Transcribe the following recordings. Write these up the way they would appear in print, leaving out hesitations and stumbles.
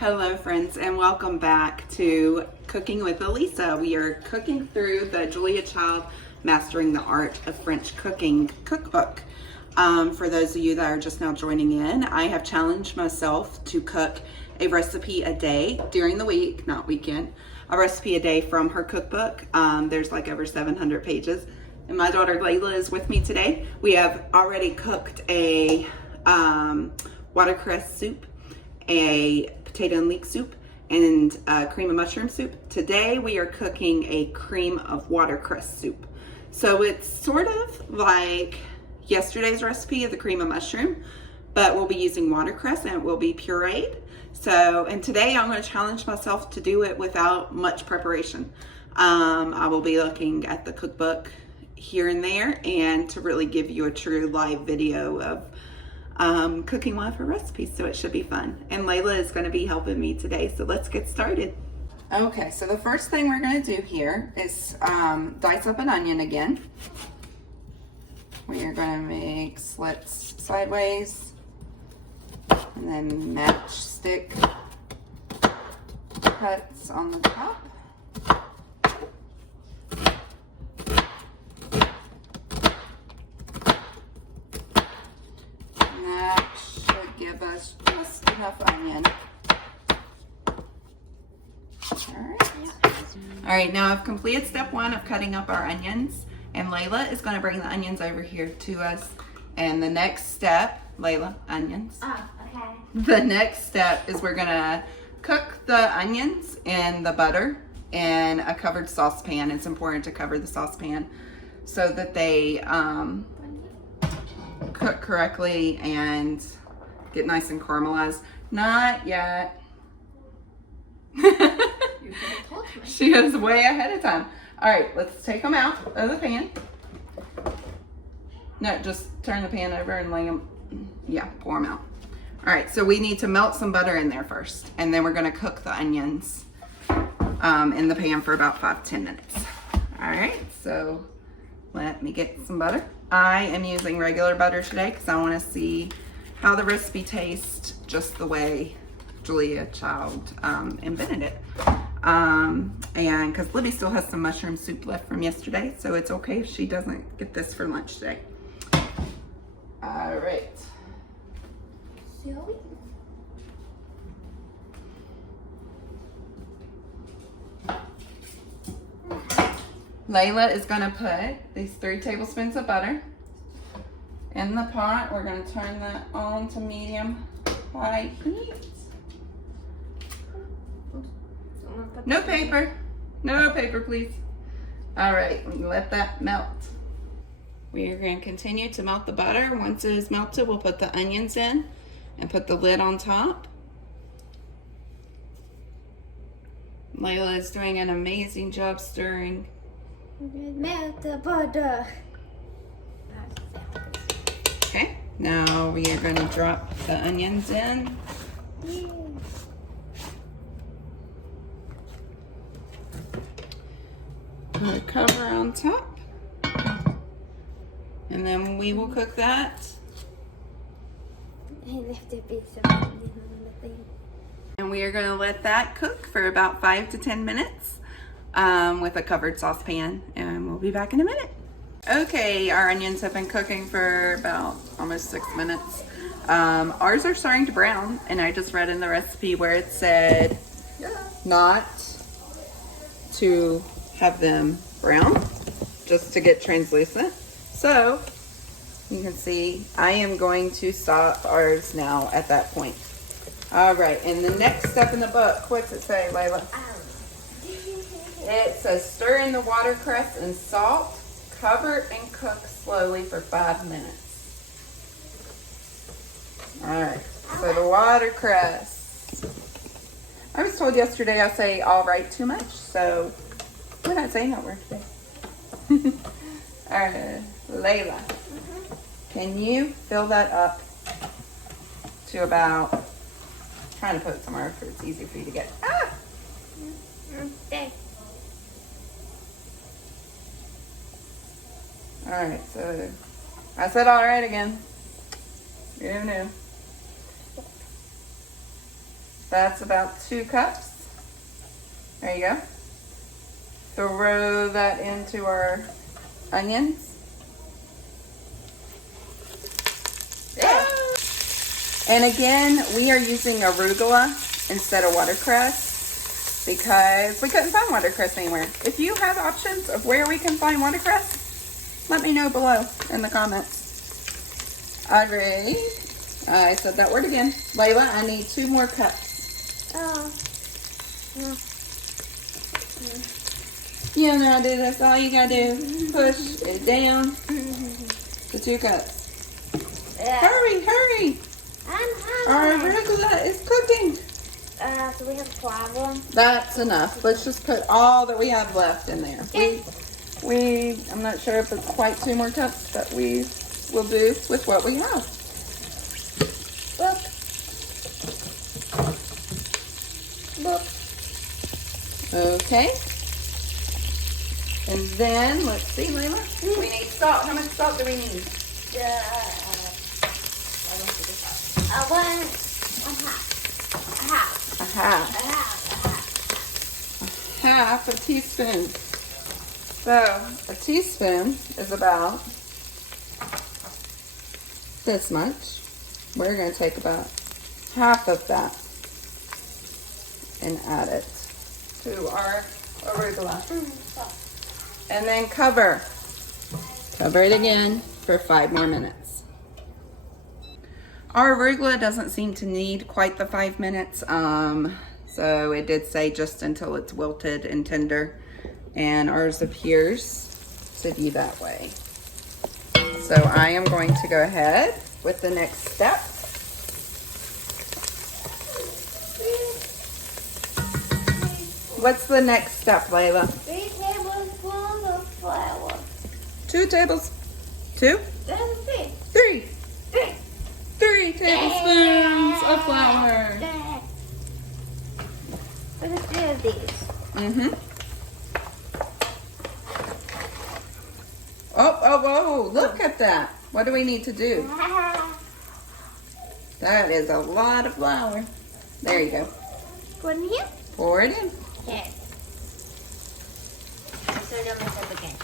Hello friends, and welcome back to Cooking with Alyssa. We are cooking through the Julia Child Mastering the Art of French Cooking cookbook. For those of you that are just now joining in, I have challenged myself to cook a recipe a day during the week, not weekend, a recipe a day from her cookbook. There's like over 700 pages. And my daughter Layla is with me today. We have already cooked a watercress soup, a potato and leek soup, and cream of mushroom soup. Today we are cooking a cream of watercress soup. So it's sort of like yesterday's recipe of the cream of mushroom, but we'll be using watercress and it will be pureed. So, and today I'm going to challenge myself to do it without much preparation. I will be looking at the cookbook here and there and to really give you a true live video of cooking one of her recipes, so it should be fun. And Layla is going to be helping me today, so let's get started. Okay, so the first thing we're going to do here is dice up an onion again. We are going to make slits sideways and then matchstick cuts on the top. Give us just enough onion. All right, now I've completed step one of cutting up our onions, and Layla is going to bring the onions over here to us. And the next step, Layla, onions. Oh, okay. The next step is we're going to cook the onions in the butter in a covered saucepan. It's important to cover the saucepan so that they cook correctly and get nice and caramelized. Not yet. She is way ahead of time. All right, let's take them out of the pan. No, just turn the pan over and lay them. Yeah, pour them out. All right, so we need to melt some butter in there first, and then we're going to cook the onions in the pan for about 5-10 minutes. All right, so let me get some butter. I am using regular butter today because I want to see how the recipe tastes just the way Julia Child invented it. And because Libby still has some mushroom soup left from yesterday, so it's okay if she doesn't get this for lunch today. All right. Layla is going to put these 3 tablespoons of butter in the pot. We're going to turn that on to medium high heat. No paper. No paper, please. All right, let that melt. We are going to continue to melt the butter. Once it is melted, we'll put the onions in and put the lid on top. Layla is doing an amazing job stirring. Melt the butter. Okay, now we are going to drop the onions in. Put a cover on top. And then we will cook that. And we are going to let that cook for about 5 to 10 minutes with a covered saucepan. And we'll be back in a minute. Okay, our onions have been cooking for about almost 6 minutes. Ours are starting to brown, and I just read in the recipe where it said not to have them brown, just to get translucent. So you can see I am going to stop ours now at that point. All right, and the next step in the book, what's it say, Layla? It says stir in the watercress and salt. Cover and cook slowly for 5 minutes. All right, so the watercress. I was told yesterday I say all right too much, so we're not saying that word today. All right, Layla, can you fill that up to about, I'm trying to put it somewhere so it's easy for you to get. Ah! Okay. All right, so I said all right again. You know. That's about 2 cups. There you go. Throw that into our onions. Yeah. And again, we are using arugula instead of watercress because we couldn't find watercress anywhere. If you have options of where we can find watercress, let me know below in the comments. Alright. I said that word again. Layla, I need 2 more cups. Oh. You know how to do this. All you gotta do, push it down to 2 cups. Hurry, hurry! Our arugula is cooking. So we have flour. That's enough. Let's just put all that we have left in there. I'm not sure if it's quite 2 more cups, but we will do with what we have. Look. Okay. And then, let's see, Layla. We need salt. How much salt do we need? I want a half. A half a teaspoon. So, a teaspoon is about this much. We're going to take about half of that and add it to our arugula. And then cover. Cover it again for 5 more minutes. Our arugula doesn't seem to need quite the 5 minutes. So it did say just until it's wilted and tender. And ours appears to be that way. So I am going to go ahead with the next step. What's the next step, Layla? 3 tablespoons of flour. 2 tables. 2? That's 3. 3 tablespoons of flour. We're gonna do these. Oh, look at that. What do we need to do? That is a lot of flour. There you go. Put in here? Pour it in. Here. So don't mess up again.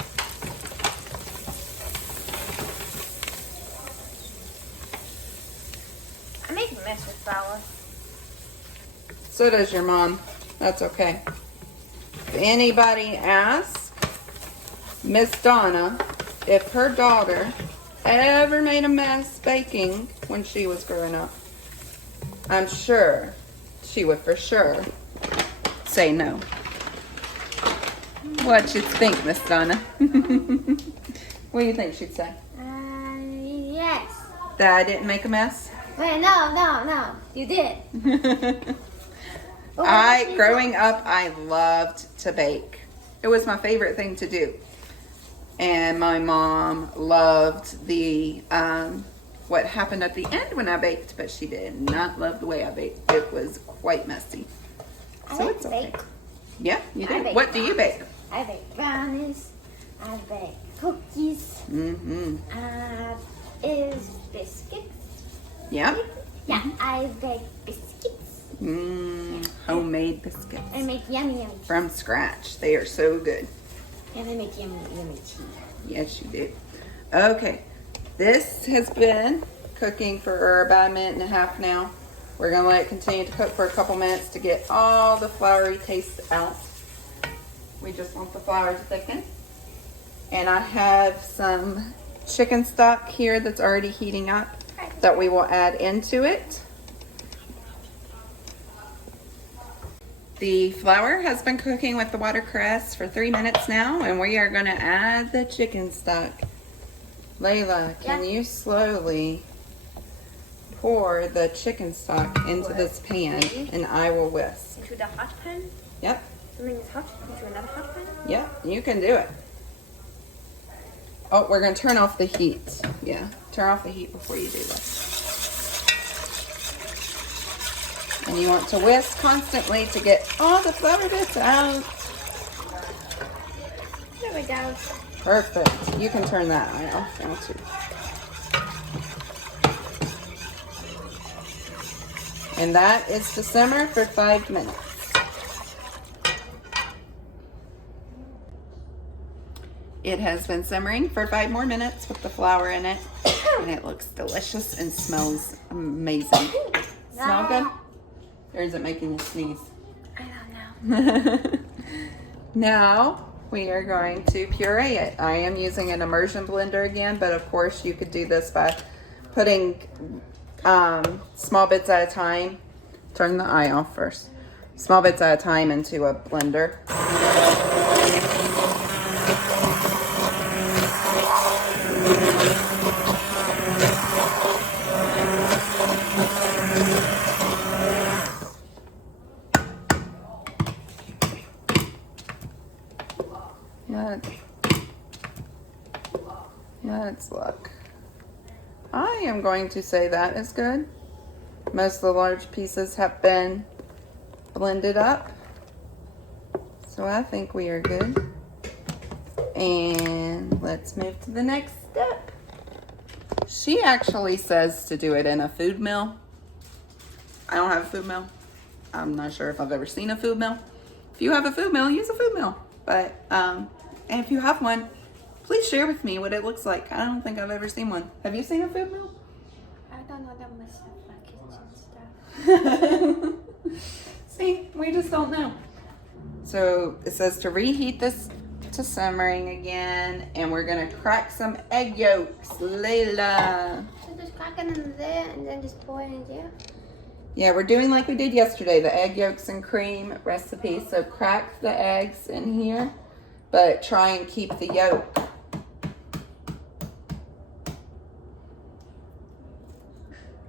I make a mess with flour. So does your mom. That's okay. If anybody asks Miss Donna if her daughter ever made a mess baking when she was growing up, I'm sure she would for sure say no. What you think, Miss Donna? What do you think she'd say? Yes. That I didn't make a mess? Wait, no. You did. Growing up, I loved to bake. It was my favorite thing to do. And my mom loved the, what happened at the end when I baked, but she did not love the way I baked. It was quite messy. So it's okay. Yeah, you do. What do you bake? I bake brownies. I bake cookies. Is biscuits. Yeah? Yeah, I bake biscuits. Homemade biscuits. I make yummy. From scratch. They are so good. And I make yummy tea. Yes, you do. Okay. This has been cooking for about 1.5 minutes now. We're going to let it continue to cook for a couple minutes to get all the floury taste out. We just want the flour to thicken. And I have some chicken stock here that's already heating up that we will add into it. The flour has been cooking with the watercress for 3 minutes now, and we are going to add the chicken stock. Layla, can you slowly pour the chicken stock into this pan, and I will whisk. Into the hot pan? Yep. Something is hot? Into another hot pan? Yep, you can do it. Oh, we're going to turn off the heat. Yeah, turn off the heat before you do this. And you want to whisk constantly to get all the flour bits out. There we go. Perfect. You can turn that eye off now too. And that is to simmer for 5 minutes. It has been simmering for 5 more minutes with the flour in it. And it looks delicious and smells amazing. Smell good? Or is it making you sneeze? I don't know. Now we are going to puree it. I am using an immersion blender again, but of course you could do this by putting small bits at a time. Turn the eye off first. Small bits at a time into a blender. Let's look. I am going to say that is good. Most of the large pieces have been blended up. So I think we are good. And let's move to the next step. She actually says to do it in a food mill. I don't have a food mill. I'm not sure if I've ever seen a food mill. If you have a food mill, use a food mill. But, and if you have one, please share with me what it looks like. I don't think I've ever seen one. Have you seen a food mill? I don't know that much about kitchen stuff. See, we just don't know. So it says to reheat this to simmering again, and we're gonna crack some egg yolks. Layla. So just crack it in there and then just pour it in there? Yeah, we're doing like we did yesterday, the egg yolks and cream recipe. So crack the eggs in here, but try and keep the yolk.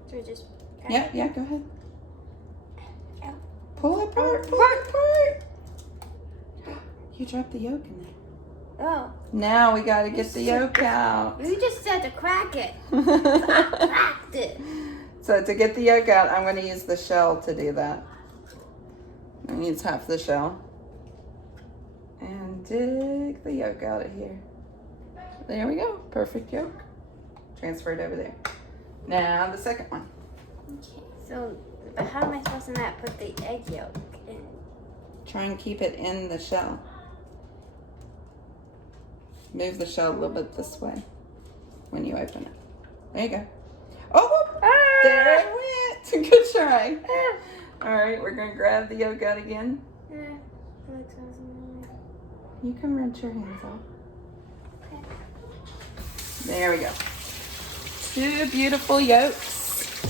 So just Yeah, go ahead. Oh. Pull it apart. You dropped the yolk in there. Oh. Now we gotta get the yolk out. You just said to crack it. I cracked it. So to get the yolk out, I'm going to use the shell to do that. I'm going to use half the shell. And dig the yolk out of here. There we go. Perfect yolk. Transfer it over there. Now the second one. Okay. So, but how am I supposed to not put the egg yolk in? Try and keep it in the shell. Move the shell a little bit this way when you open it. There you go. Oh! There it went. Good try. All right, we're going to grab the yolk out again. You can rinse your hands off. Okay. There we go. 2 beautiful yolks.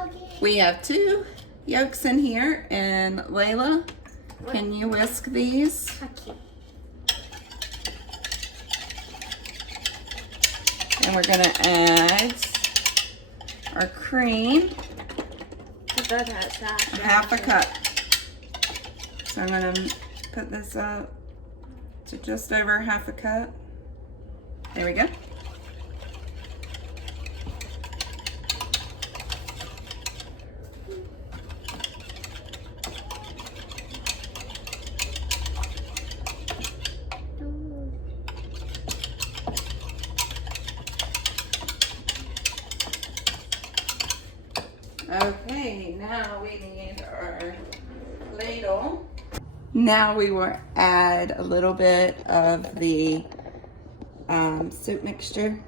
Okay. We have 2 yolks in here. And Layla, can you whisk these? Okay. And we're going to add our cream. Half a cup. So I'm going to put this up to just over half a cup. There we go. Okay, now we need our ladle. Now we will add a little bit of the soup mixture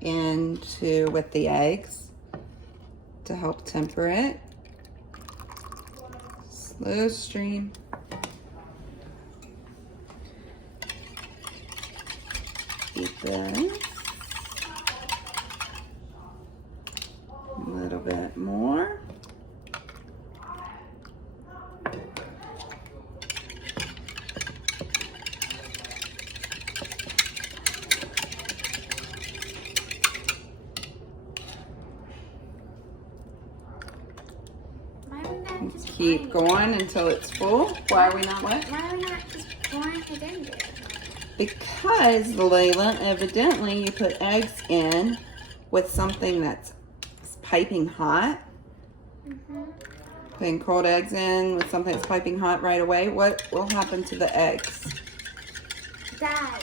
with the eggs to help temper it. Slow stream. Eat this. A little bit more. Keep going until it's full. Why are we not what? Why are we not just pouring it in there? Because, Layla, evidently you put eggs in with something that's piping hot. Putting cold eggs in with something that's piping hot right away. What will happen to the eggs? Die.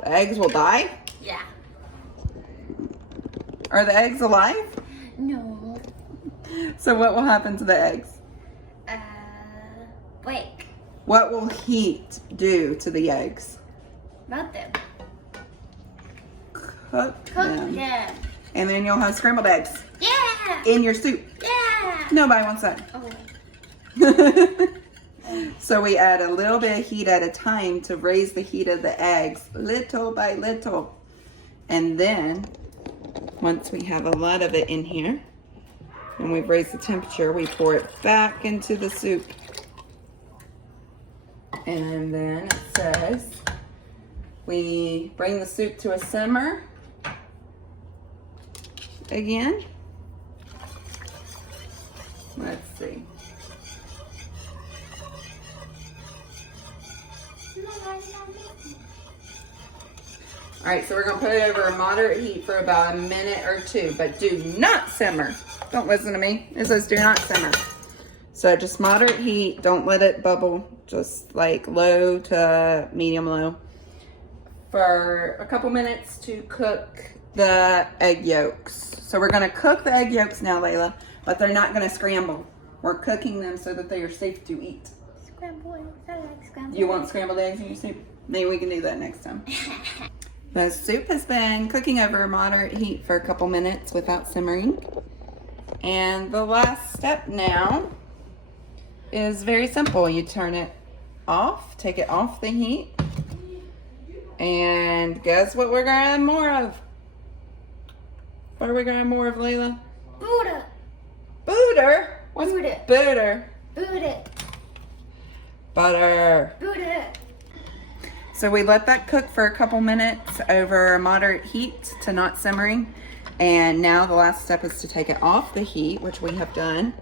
The eggs will die? Yeah. Are the eggs alive? No. So what will happen to the eggs? Break. What will heat do to the eggs? Melt them. Cook Cook them. them. And then you'll have scrambled eggs Yeah. in your soup. Yeah. Nobody wants that. Oh. So we add a little bit of heat at a time to raise the heat of the eggs little by little. And then once we have a lot of it in here and we've raised the temperature, we pour it back into the soup. And then it says we bring the soup to a simmer again. Let's see. All right, so we're gonna put it over a moderate heat for about a minute or two, but do not simmer. Don't listen to me. It says do not simmer. So just moderate heat, don't let it bubble, just like low to medium low for a couple minutes to cook the egg yolks. So we're gonna cook the egg yolks now, Layla, but they're not gonna scramble. We're cooking them so that they are safe to eat. Scrambled eggs. I like scrambled. You want scrambled eggs in your soup? Maybe we can do that next time. The soup has been cooking over a moderate heat for a couple minutes without simmering. And the last step now is very simple. You turn it off, take it off the heat. And guess what we're gonna add more of? What are we gonna add more of, Layla? Buddha. Butter? What's Butter. butter? Buddha. Butter. Buddha. So we let that cook for a couple minutes over a moderate heat to not simmering. And now the last step is to take it off the heat, which we have done,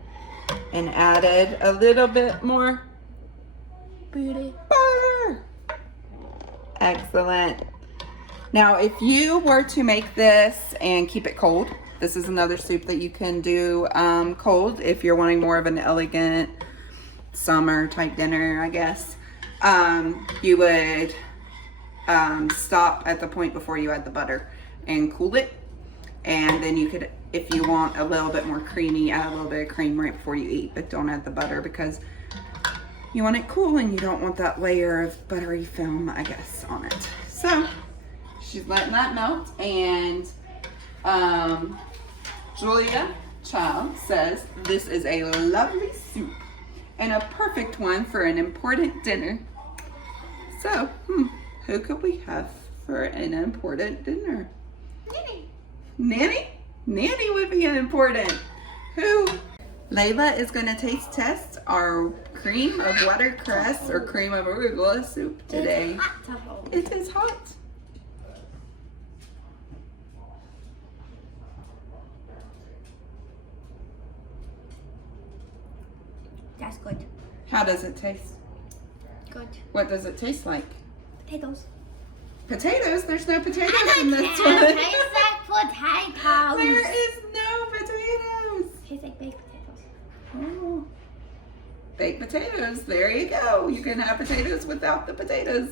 and added a little bit more Buddha. butter. Excellent. Now, if you were to make this and keep it cold, this is another soup that you can do cold if you're wanting more of an elegant summer type dinner, I guess. You would stop at the point before you add the butter and cool it. And then you could, if you want a little bit more creamy, add a little bit of cream right before you eat, but don't add the butter because you want it cool and you don't want that layer of buttery film, I guess, on it. So she's letting that melt, and Julia Child says this is a lovely soup and a perfect one for an important dinner. So, who could we have for an important dinner? Nanny. Nanny? Nanny would be an important. Who? Layla is going to taste test our cream of watercress or cream of arugula soup today. It's hot. It is hot. That's good. How does it taste? Good. What does it taste like? Potatoes. Potatoes? There's no potatoes I in don't this care. one. Tastes like potatoes. There is no potatoes. Tastes like baked potatoes. Oh. Baked potatoes. There you go. You can have potatoes without the potatoes.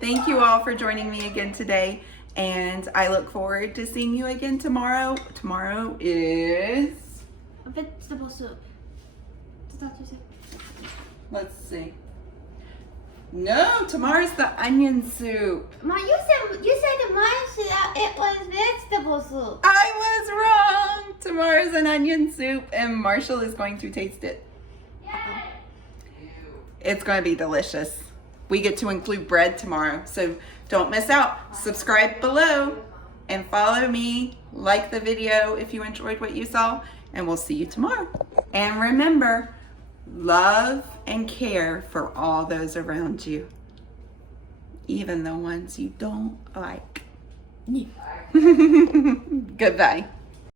Thank you all for joining me again today, and I look forward to seeing you again tomorrow. Tomorrow is... A vegetable soup. Is that what you said? Let's see. No, tomorrow's the onion soup. Ma, you said mine it was vegetable soup. I was wrong. Tomorrow's an onion soup, and Marshall is going to taste it. Yeah. It's going to be delicious. We get to include bread tomorrow, so don't miss out. Subscribe below and follow me. Like the video if you enjoyed what you saw, and we'll see you tomorrow. And remember, love and care for all those around you, even the ones you don't like. Yeah. Goodbye.